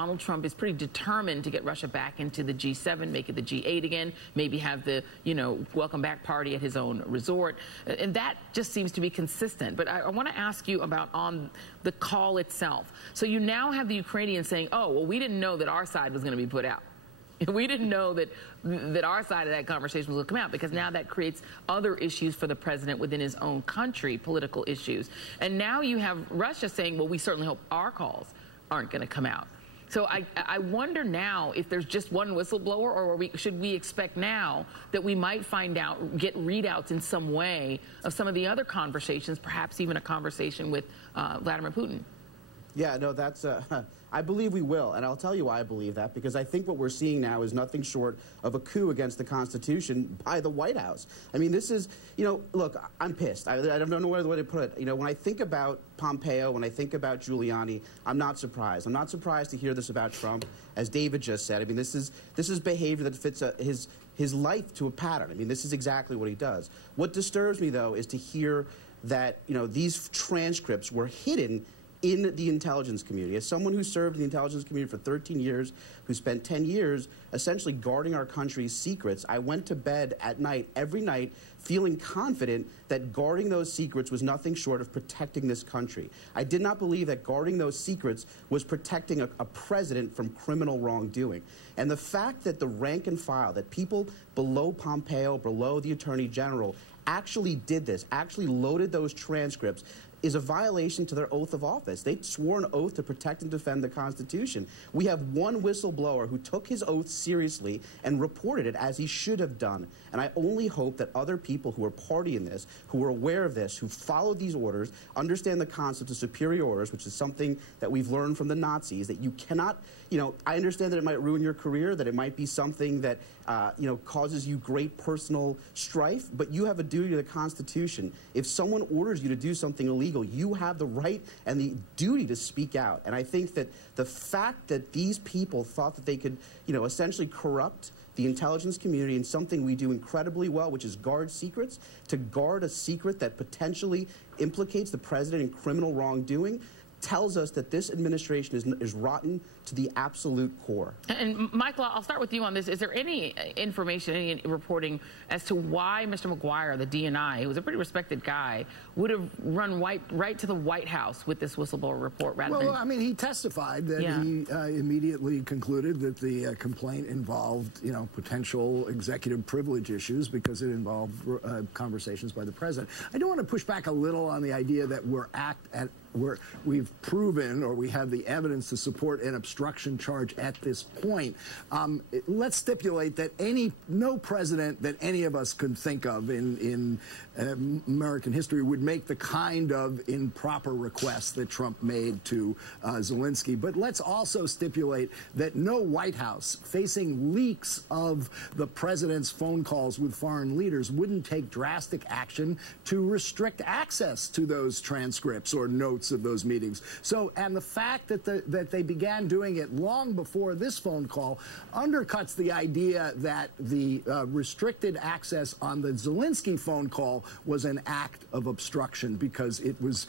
Donald Trump is pretty determined to get Russia back into the G7, make it the G8 again, maybe have the, welcome back party at his own resort. And that just seems to be consistent. But I want to ask you about on the call itself. So you now have the Ukrainians saying, oh, well, we didn't know that our side was going to be put out. We didn't know that our side of that conversation was going to come out, because now that creates other issues for the president within his own country, political issues. And now you have Russia saying, well, we certainly hope our calls aren't going to come out. So I wonder now if there's just one whistleblower, or should we expect now that we might find out, get readouts in some way of some of the other conversations, perhaps even a conversation with Vladimir Putin? Yeah, no, that's, I believe we will, and I'll tell you why I believe that, because I think what we're seeing now is nothing short of a coup against the Constitution by the White House. I mean, this is, look, I'm pissed. I don't know what way to put it. When I think about Pompeo, when I think about Giuliani, I'm not surprised. I'm not surprised to hear this about Trump, as David just said. I mean, this is behavior that fits his life to a pattern. I mean, this is exactly what he does. What disturbs me, though, is to hear that, these transcripts were hidden in the intelligence community. As someone who served in the intelligence community for 13 years, who spent 10 years essentially guarding our country's secrets, I went to bed at night, every night, feeling confident that guarding those secrets was nothing short of protecting this country. I did not believe that guarding those secrets was protecting a president from criminal wrongdoing. And the fact that the rank and file, that people below Pompeo, below the Attorney General, actually did this, actually loaded those transcripts, is a violation to their oath of office. They swore an oath to protect and defend the Constitution. We have one whistleblower who took his oath seriously and reported it as he should have done. And I only hope that other people who are party in this, who are aware of this, who followed these orders, understand the concept of superior orders, which is something that we've learned from the Nazis, that you cannot, I understand that it might ruin your career, that it might be something that, causes you great personal strife, but you have a duty to the Constitution. If someone orders you to do something illegal, you have the right and the duty to speak out. And I think that the fact that these people thought that they could, essentially corrupt the intelligence community in something we do incredibly well, which is guard secrets, to guard a secret that potentially implicates the president in criminal wrongdoing, tells us that this administration is rotten to the absolute core. And Michael, I'll start with you on this. Is there any information, any reporting as to why Mr. McGuire, the DNI, who was a pretty respected guy, would have run right to the White House with this whistleblower report rather than... Well, I mean, he testified that he immediately concluded that the complaint involved, potential executive privilege issues because it involved conversations by the president. I do want to push back a little on the idea that we've proven, or we have the evidence to support an obstruction charge at this point. Let's stipulate that no president that any of us could think of in American history would make the kind of improper requests that Trump made to Zelensky. But let's also stipulate that no White House, facing leaks of the president's phone calls with foreign leaders, wouldn't take drastic action to restrict access to those transcripts or notes of those meetings. So, and the fact that they began doing it long before this phone call undercuts the idea that the restricted access on the Zelensky phone call was an act of obstruction, because it was